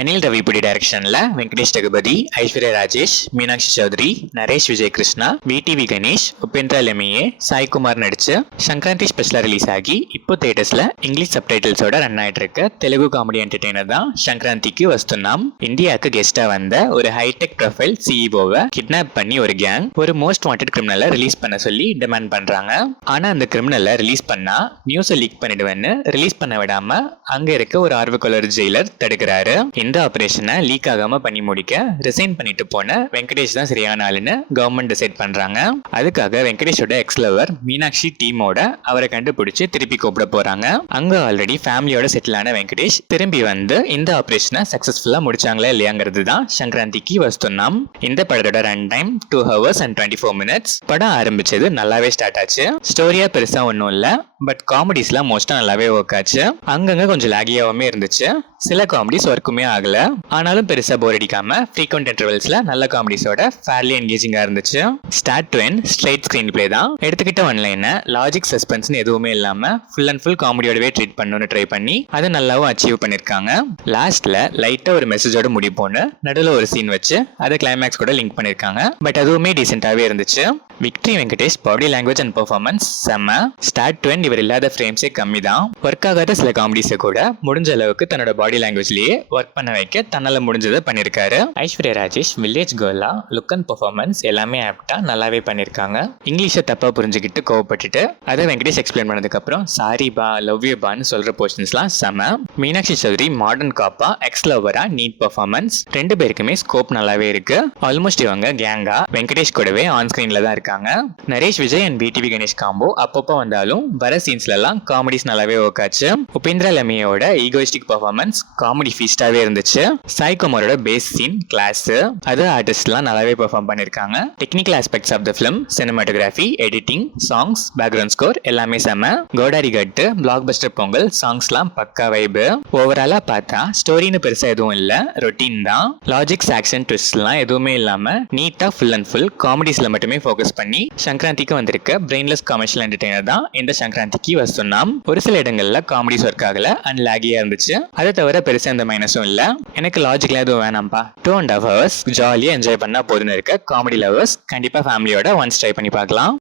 அனில் ரவிபுடி டைரக்ஷன்ல வெங்கடேஷ் ரகுபதி, ஐஸ்வர்யா ராஜேஷ், மீனாட்சி சௌத்ரி, நரேஷ் விஜய் கிருஷ்ணா, விடிவி கணேஷ், உபேந்திரா லெமியே, சாய்குமார் நடிச்சு சங்கராந்தி ஸ்பெஷலா ரிலீஸ் ஆகி இப்போ தியேட்டர்ஸ்ல இங்கிலீஷ் சப்டைட்டில்ஸோட ரன் ஆயிட்டு இருக்க தெலுங்கு காமெடி என்டர்டெய்னர் தான் சங்கராந்திக்கு வஸ்துனாம். இந்தியாவுக்கு கெஸ்டா வந்த ஒரு ஹைடெக் ப்ரொஃபைல் சிஇஓவை கிட்னாப் பண்ணி ஒரு கேங் ஒரு மோஸ்ட் வாண்டட் கிரிமினலை ரிலீஸ் பண்ண சொல்லி டிமாண்ட் பண்றாங்க. ஆனா அந்த கிரிமினலை ரிலீஸ் பண்ணா நியூஸை லீக் பண்ணிடுவேன்னு ரிலீஸ் பண்ண விடாம அங்க இருக்க ஒரு ஆர்வக்கொலர் ஜெயிலர் தடுக்கிறாரு. இந்த ஆபரேஷனை லீக் ஆகாம பண்ணி முடிக்க ரிசைன் பண்ணிட்டு போன வெங்கடேஷ் தான் சரியான ஆளுன்னு கவர்மெண்ட் டிசைட் பண்றாங்க. அதுக்காக வெங்கடேஷோட எக்ஸ் லவர் மீனாட்சி டீமோட அவரை கண்டுபிடிச்சு திருப்பி கூப்பிட போறாங்க. அங்க ஆல்ரெடி ஃபேமிலியோட செட்டில் ஆன வெங்கடேஷ் திரும்பி வந்து இந்த ஆபரேஷனை சக்சஸ்ஃபுல்லா முடிச்சாங்களா இல்லையாங்கிறது தான் சங்கராந்திக்கு வஸ்துனாம். இந்த படத்தோட run time 2 hours and 24 minutes. படம் ஆரம்பிச்சது நல்லாவே ஸ்டார்ட் ஆச்சு. ஸ்டோரியா பெருசா ஒன்றும் இல்ல, பட் காமெடிஸ்லாம் மோஸ்டா நல்லாவே ஒர்க் ஆச்சு. அங்கங்க கொஞ்சம் லாகியாவுமே இருந்துச்சு. சில காமெடிஸ் ஒர்க்குமே ஆகல, ஆனாலும் பெருசா போர் அடிக்காம ஃப்ரீக்வெண்ட் இன்டர்வல்ஸ்ல நல்ல காமெடிஸோட ஃபேர்லி என்கேஜிங்கா இருந்துச்சு. Start to end straight screen play தான். எடுத்துக்கிட்ட ஒன்லைனை லாஜிக் சஸ்பென்ஸ்னு எதுவுமே இல்லாம ஃபுல் அண்ட் ஃபுல் காமெடியோடவே ட்ரீட் பண்ணணும்னு ட்ரை பண்ணி அதை நல்லாவும் அச்சீவ் பண்ணிருக்காங்க. லாஸ்ட்ல லைட்டா ஒரு மெசேஜோட முடிப்போன்னு நடுவில் ஒரு சீன் வச்சு அதை கிளைமேக்ஸ் கூட லிங்க் பண்ணிருக்காங்க. பட் அதுவுமே டீசென்டாவே இருந்துச்சு. Victory Venkatesh body language and performance செம்ம. ஸ்டார்ட் டு எண்ட் இவர் இல்லாத ஃப்ரேம்ஸே கம்மி தான். ஒர்க் ஆகாத சில காமெடிஸை கூட முடிஞ்ச அளவுக்கு தன்னோட பாடி லாங்குவேஜ்லயே ஒர்க் பண்ண வைக்க தன்னால முடிஞ்சதை பண்ணிருக்காரு. ஐஸ்வர்யா ராஜேஷ் வில்லேஜ் கேர்லா லுக் அண்ட் பெர்ஃபார்மன்ஸ் எல்லாமே ஆப்டா நல்லாவே பண்ணிருக்காங்க. இங்கிலீஷை தப்பா புரிஞ்சுக்கிட்டு கோவப்பட்டுட்டு அதை வெங்கடேஷ் எக்ஸ்பிளைன் பண்ணதுக்கு அப்புறம் சாரி பா லவ் யூ பான்னு சொல்ற போர்ஷன்ஸ்லாம் செம்ம. மீனாட்சி சௌத்ரி மாடர்ன் காப்பா எக்ஸ் லவரா நீட் பெர்ஃபார்மன்ஸ். ரெண்டு பேருக்குமே ஸ்கோப் நல்லாவே இருக்கு. ஆல்மோஸ்ட் இவங்க கேங்கா வெங்கடேஷ் கூடவே ஆன் ஸ்கிரீன்ல தான் இருக்காங்க. Naresh Vijay and VTV Ganesh combo அப்பப்போ வந்தாலும் வர சீன்ஸ்ல எல்லாம் காமெடிஸ் நல்லாவே ஒர்க் ஆச்சு. உபேந்திரா லெமியோட ஈகோயிஸ்டிக் பெர்ஃபார்மன்ஸ் காமெடி ஃபீஸ்டாவே இருந்துச்சு. சாய்குமாரோட பேஸ் சீன் கிளாஸ், அது ஆர்டிஸ்ட்லாம் நல்லாவே பெர்ஃபார்ம் பண்ணிருக்காங்க. Technical aspects of the film, cinematography, editing, songs, background score எல்லாமே செம. கோடாரி கட்டு, பிளாக் பஸ்டர் பொங்கல் சாங்ஸ்லாம் பக்கா வைபு. ஓவராலா பார்த்தா ஸ்டோரின்னு பெருசா எதுவும் இல்ல, ரொட்டீன் தான். லாஜிக்ஸ், ஆக்ஷன், ட்விஸ்ட்லாம் எதுவுமே இல்லாம நீட்டா ஃபுல் அண்ட் ஃபுல் காமெடிஸ்ல மட்டுமே ஃபோக்கஸ் பண்ணி சங்கராந்திக்கு வந்திருக்க பிரெயின்லெஸ் கமர்ஷியல் என்டர்டெய்னர் தான் இந்த சங்கராந்திக்கு வஸ்துனாம். ஒரு சில இடங்கள்ல காமெடிஸ் ஒர்க் ஆகல அண்ட் லாகியா இருந்துச்சு. அதை தவிர பெருசா எந்த மைனஸும் இல்ல. எனக்கு லாஜிக்ல எதுவும் வேணாம்ப்பா, 2.5 hours ஜாலியா என்ஜாய் பண்ணா போதுன்னு இருக்க காமெடி லவர்ஸ் கண்டிப்பா ஃபேமிலியோட ஒன்ஸ் ட்ரை பண்ணி பார்க்கலாம்.